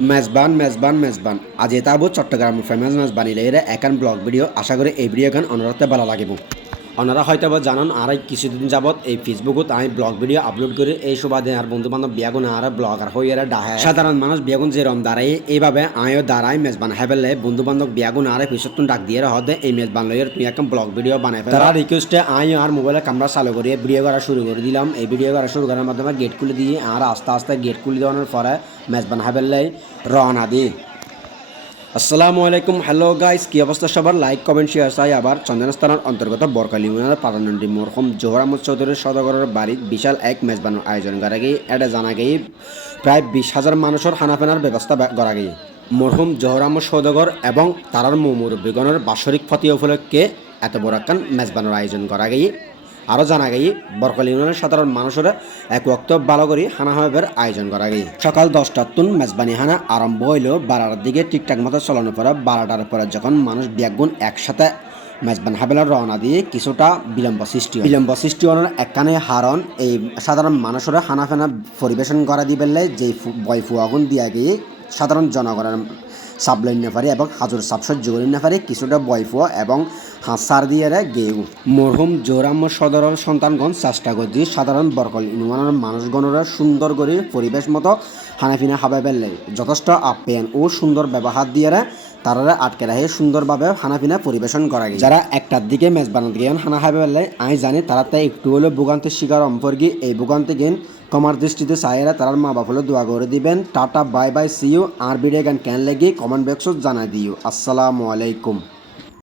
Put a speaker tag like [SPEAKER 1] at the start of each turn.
[SPEAKER 1] মেজবান মেজবান মেজবান। আজ এতাবো চট্টগ্রাম ফেমাস মেজবানি। ইলেরে একান ব্লগ ভিডিও আশা করি এই ভিডিও গান অনারতে ভালো লাগিব। ওনারা হয়তো বা জানান, আর কিছুদিন যাবত এই ফেসবুকত আমি ব্লগ ভিডিও আপলোড করে এই সুবাদে আর বন্ধু বান্ধব বিয়াগুন আর ব্লগার হয়ে ডাহে। সাধারণ মানুষ বিয়াগুন যে রম দাঁড়াই এইভাবে আয়ও দাঁড়াই মেজবান হেবেলে বন্ধু বান্ধব বিয়াগুন আর পিছত ডাক দিয়ে হদে, এই মেজবান লইয়ের তুই একটা ব্লগ ভিডিও বানাই তারা রিকোয়েস্টে আই আর মোবাইলে ক্যামেরা চালু করে ভিডিও করা শুরু করে দিলাম। এই ভিডিও করা শুরু করার মাধ্যমে গেট খুলে দিয়ে আর আস্তে আস্তে গেট খুলে দেওয়ানোর পরে মেজবান হেবেলে রওনা দিই। আসসালামু আলাইকুম। হ্যালো গাইস কি অবস্থা সবার? লাইক কমেন্ট শেয়ার চাই আবার চন্দনস্থানের অন্তর্গত বরকালি ইউনিয়নের পারানন্দি মরহম জোহর আহমদ চৌধুরীর সদগরের বাড়ির বিশাল এক মেজবানোর আয়োজন করা গিয়ে এটা জানা গিয়ে, প্রায় বিশ হাজার মানুষের হানাফেনার ব্যবস্থা করা গিয়ে মরহুম জোহর আহমদ সৌদাগর এবং তারার মুরব্বীগণের বাৎসরিক ফতি উপলক্ষে এত বড় একখান মেজবানোর আয়োজন করা গিয়ে আরও জানা গেই বরকল ইউনিয়নের সাধারণ মানুষের এক ওক্ত ভালো করে হানা হাবের আয়োজন করা গেই সকাল দশটার তুন মেজবানি হানা আরম্ভ হইলেও বারোটার দিকে ঠিকঠাক মতো চালানোর পরে বারোটার পরে যখন মানুষ ব্যাগুন একসাথে মেজবান হাবেলার রওনা দিয়ে কিছুটা বিলম্ব সৃষ্টি। বিলম্ব সৃষ্টি হওয়ার একখানে হারণ এই সাধারণ মানুষের হানা ফেনা পরিবেশন করা দিবেলে যে বয় ফুয়াগুন দিয়া গিয়ে সাধারণ জনগণের সাব লইন না পারে এবং হাজুর করি না পারে কিছুটা বয়ফুয়া এবং হাসার দিয়ে গেউ। মরহুম জোরাম সদর সন্তানগণ চেষ্টা করছি সাধারণ বরকল ইউনিয়নের মানুষগণরা সুন্দর করে পরিবেশ মতো হানাফিনা হাবে ফেললে যথেষ্ট আপ্যায়ন ও সুন্দর ব্যবহার দিয়ে তারা আটকে রাখে, সুন্দরভাবে হানাফিনা পরিবেশন করা গেছে যারা একটার দিকে মেজবানাত গিয়ে হানা হাবে বেলায় আমি জানি, তারা তাই একটু হলেও ভোগান্তের শিকার অম্পর্গি এই ভোগান্তে গেন কমার দৃষ্টিতে চাইরা তার মা বাপলে দোয়া করে দিবেন। Tata, bye bye, see you, R video গান ক্যান লেগে? কমেন্ট বক্সত জানাই দিও। আসসালামু আলাইকুম।